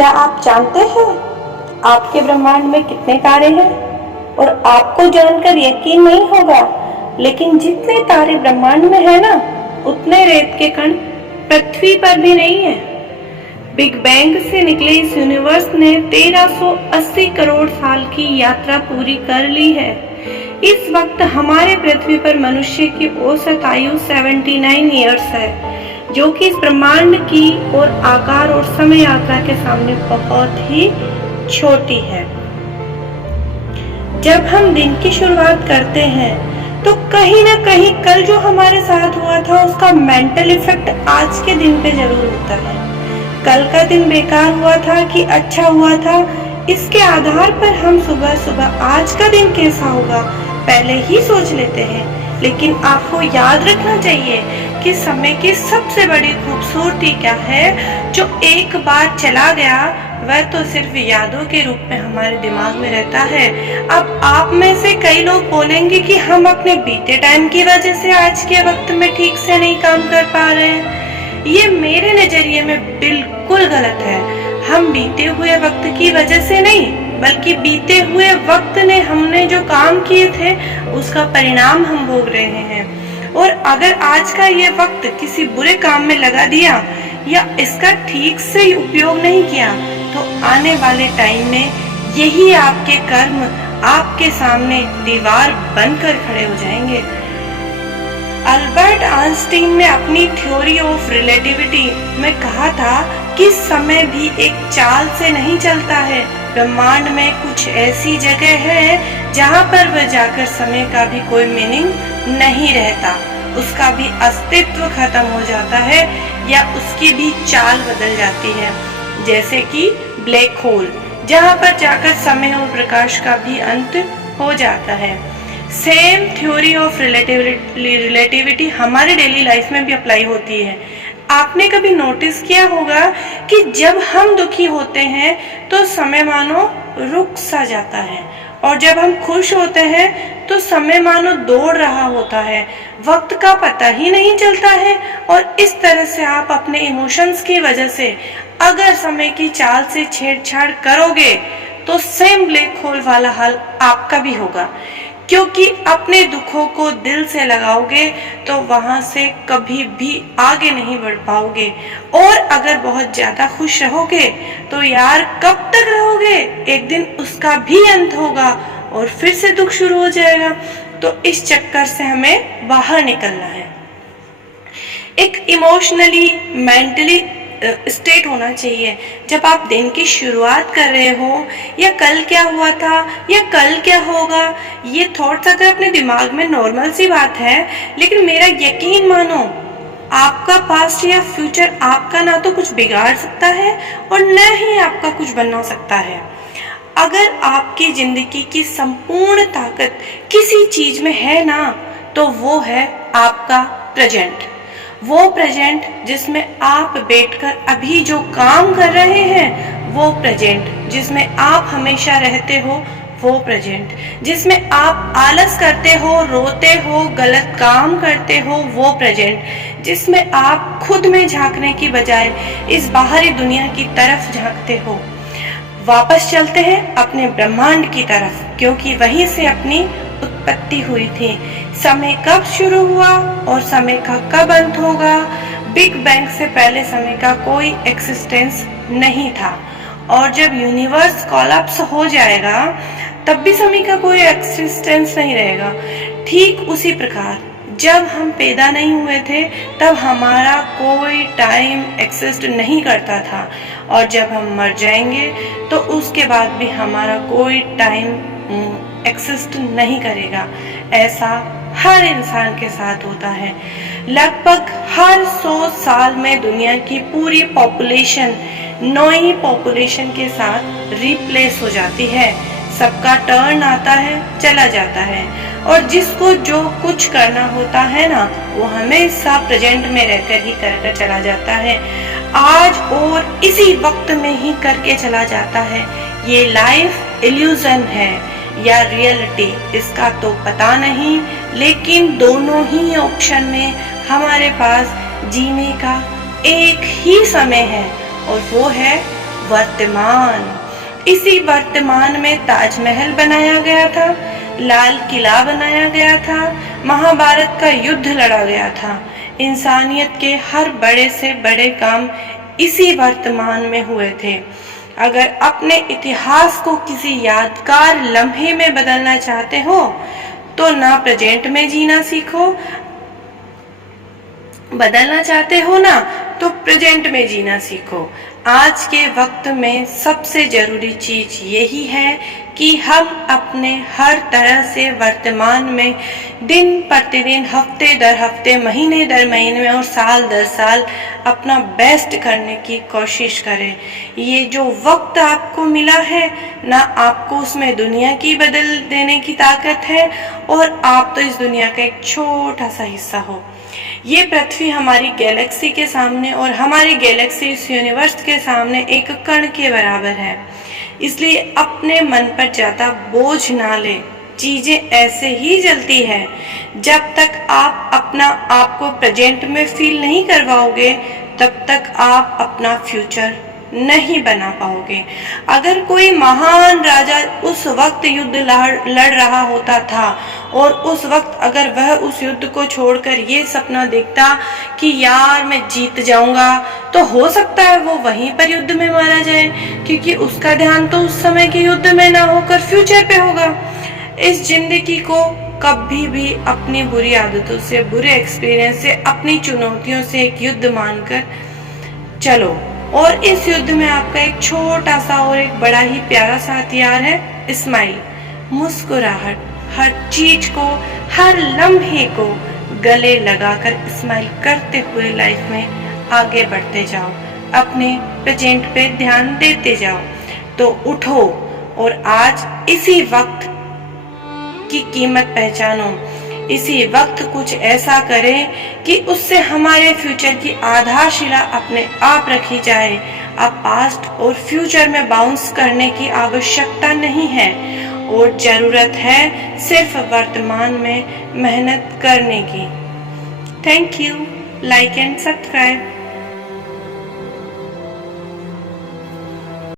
क्या आप जानते हैं आपके ब्रह्मांड में कितने तारे हैं? और आपको जानकर यकीन नहीं होगा, लेकिन जितने तारे ब्रह्मांड में है ना, उतने रेत के कण पृथ्वी पर भी नहीं है। बिग बैंग से निकले इस यूनिवर्स ने 1380 करोड़ साल की यात्रा पूरी कर ली है। इस वक्त हमारे पृथ्वी पर मनुष्य की औसत आयु 79 ईयर्स है, जो कि इस ब्रह्मांड की और आकार और समय यात्रा के सामने बहुत ही छोटी है। जब हम दिन की शुरुआत करते हैं तो कहीं ना कहीं कल जो हमारे साथ हुआ था उसका मेंटल इफेक्ट आज के दिन पे जरूर होता है। कल का दिन बेकार हुआ था कि अच्छा हुआ था, इसके आधार पर हम सुबह सुबह आज का दिन कैसा होगा पहले ही सोच लेते हैं। लेकिन आपको याद रखना चाहिए कि समय की सबसे बड़ी खूबसूरती क्या है, जो एक बार चला गया वह तो सिर्फ यादों के रूप में हमारे दिमाग में रहता है। अब आप में से कई लोग बोलेंगे कि हम अपने बीते टाइम की वजह से आज के वक्त में ठीक से नहीं काम कर पा रहे हैं। ये मेरे नजरिए में बिल्कुल गलत है। हम बीते हुए वक्त की वजह से नहीं, बल्कि बीते हुए वक्त ने हमने जो काम किए थे उसका परिणाम हम भोग रहे हैं। और अगर आज का ये वक्त किसी बुरे काम में लगा दिया या इसका ठीक से उपयोग नहीं किया, तो आने वाले टाइम में यही आपके कर्म आपके सामने दीवार बनकर खड़े हो जाएंगे। अल्बर्ट आइंस्टीन ने अपनी थ्योरी ऑफ रिलेटिविटी में कहा था कि समय भी एक चाल से नहीं चलता है। ब्रह्मांड में कुछ ऐसी जगह है जहाँ पर वह जाकर समय का भी कोई मीनिंग नहीं रहता, उसका भी अस्तित्व खत्म हो जाता है या उसकी भी चाल बदल जाती है। जैसे कि ब्लैक होल, जहाँ पर जाकर समय और प्रकाश का भी अंत हो जाता है। सेम थ्योरी ऑफ रिलेटिविटी हमारे डेली लाइफ में भी अप्लाई होती है। आपने कभी नोटिस किया होगा कि जब हम दुखी होते हैं तो समय मानो रुक सा जाता है, और जब हम खुश होते हैं तो समय मानो दौड़ रहा होता है, वक्त का पता ही नहीं चलता है। और इस तरह से आप अपने इमोशंस की वजह से अगर समय की चाल से छेड़छाड़ करोगे तो सेम ब्लैक होल वाला हाल आपका भी होगा, क्योंकि अपने दुखों को दिल से लगाओगे तो वहां से कभी भी आगे नहीं बढ़ पाओगे। और अगर बहुत ज्यादा खुश रहोगे तो यार कब तक रहोगे, एक दिन उसका भी अंत होगा और फिर से दुख शुरू हो जाएगा। तो इस चक्कर से हमें बाहर निकलना है। एक इमोशनली मेंटली स्टेट होना चाहिए। जब आप दिन की शुरुआत कर रहे हो, या कल क्या हुआ था या कल क्या होगा, ये थॉट्स अगर अपने दिमाग में नॉर्मल सी बात है, लेकिन मेरा यकीन मानो आपका पास्ट या फ्यूचर आपका ना तो कुछ बिगाड़ सकता है और न ही आपका कुछ बना सकता है। अगर आपकी जिंदगी की संपूर्ण ताकत किसी चीज में है ना, तो वो है आपका प्रेजेंट। वो प्रेजेंट जिसमें आप बैठकर अभी जो काम कर रहे हैं, वो प्रेजेंट जिसमें आप हमेशा रहते हो, वो प्रेजेंट जिसमें आप आलस करते हो, रोते हो, गलत काम करते हो, वो प्रेजेंट जिसमें आप खुद में झांकने की बजाय इस बाहरी दुनिया की तरफ झांकते हो। वापस चलते हैं अपने ब्रह्मांड की तरफ, क्योंकि वहीं से अपनी उत्पत्ति हुई थी। समय कब शुरू हुआ और समय का कब अंत होगा, बिग बैंग से पहले समय का कोई एक्सिस्टेंस नहीं था, और जब यूनिवर्स कोलैप्स हो जाएगा तब भी समय का कोई एक्सिस्टेंस नहीं रहेगा। ठीक उसी प्रकार जब हम पैदा नहीं हुए थे तब हमारा कोई टाइम एक्सिस्ट नहीं करता था, और जब हम मर जाएंगे तो उसके बाद भी हमारा कोई टाइम एक्सिस्ट नहीं करेगा। ऐसा हर इंसान के साथ होता है। लगभग हर 100 साल में दुनिया की पूरी पॉपुलेशन नई पॉपुलेशन के साथ रिप्लेस हो जाती है। सबका टर्न आता है, चला जाता है, और जिसको जो कुछ करना होता है ना, वो हमेशा प्रेजेंट में रहकर ही करकर चला जाता है, आज और इसी वक्त में ही करके चला जाता है। ये लाइफ इल्यूजन है या रियलिटी, इसका तो पता नहीं, लेकिन दोनों ही ऑप्शन में हमारे पास जीने का एक ही समय है, और वो है वर्तमान। इसी वर्तमान में ताजमहल बनाया गया था, लाल किला बनाया गया था, महाभारत का युद्ध लड़ा गया था। इंसानियत के हर बड़े से बड़े काम इसी वर्तमान में हुए थे। अगर अपने इतिहास को किसी यादगार लम्हे में बदलना चाहते हो तो ना प्रेजेंट में जीना सीखो, बदलना चाहते हो ना तो प्रेजेंट में जीना सीखो। आज के वक्त में सबसे जरूरी चीज यही है कि हम अपने हर तरह से वर्तमान में दिन प्रतिदिन, हफ्ते दर हफ्ते, महीने दर महीने और साल दर साल अपना बेस्ट करने की कोशिश करें। ये जो वक्त आपको मिला है ना, आपको उसमें दुनिया की बदल देने की ताकत है, और आप तो इस दुनिया का एक छोटा सा हिस्सा हो। ये पृथ्वी हमारी गैलेक्सी के सामने और हमारी गैलेक्सी इस यूनिवर्स के सामने एक कण के बराबर है। इसलिए अपने मन पर ज्यादा बोझ ना ले। चीजें ऐसे ही चलती है। जब तक आप अपना आप को प्रेजेंट में फील नहीं करवाओगे तब तक आप अपना फ्यूचर नहीं बना पाओगे। अगर कोई महान राजा उस वक्त युद्ध लड़ रहा होता था और उस वक्त अगर वह उस युद्ध को छोड़कर ये सपना देखता कि यार मैं जीत जाऊंगा, तो हो सकता है वो वहीं पर युद्ध में मारा जाए, क्योंकि उसका ध्यान तो उस समय के युद्ध में ना होकर फ्यूचर पे होगा। इस जिंदगी को कभी भी अपनी बुरी आदतों से, बुरे एक्सपीरियंस से, अपनी चुनौतियों से एक युद्ध मानकर चलो। और इस युद्ध में आपका एक छोटा सा और एक बड़ा ही प्यारा सा हथियार है स्माइल, मुस्कुराहट। हर चीज को, हर लम्हे को गले लगाकर स्माइल करते हुए लाइफ में आगे बढ़ते जाओ। अपने प्रेजेंट पे ध्यान देते जाओ। तो उठो और आज इसी वक्त की कीमत पहचानो। इसी वक्त कुछ ऐसा करें कि उससे हमारे फ्यूचर की आधारशिला अपने आप रखी जाए। अब पास्ट और फ्यूचर में बाउंस करने की आवश्यकता नहीं है और जरूरत है सिर्फ वर्तमान में मेहनत करने की। Thank you. Like and subscribe.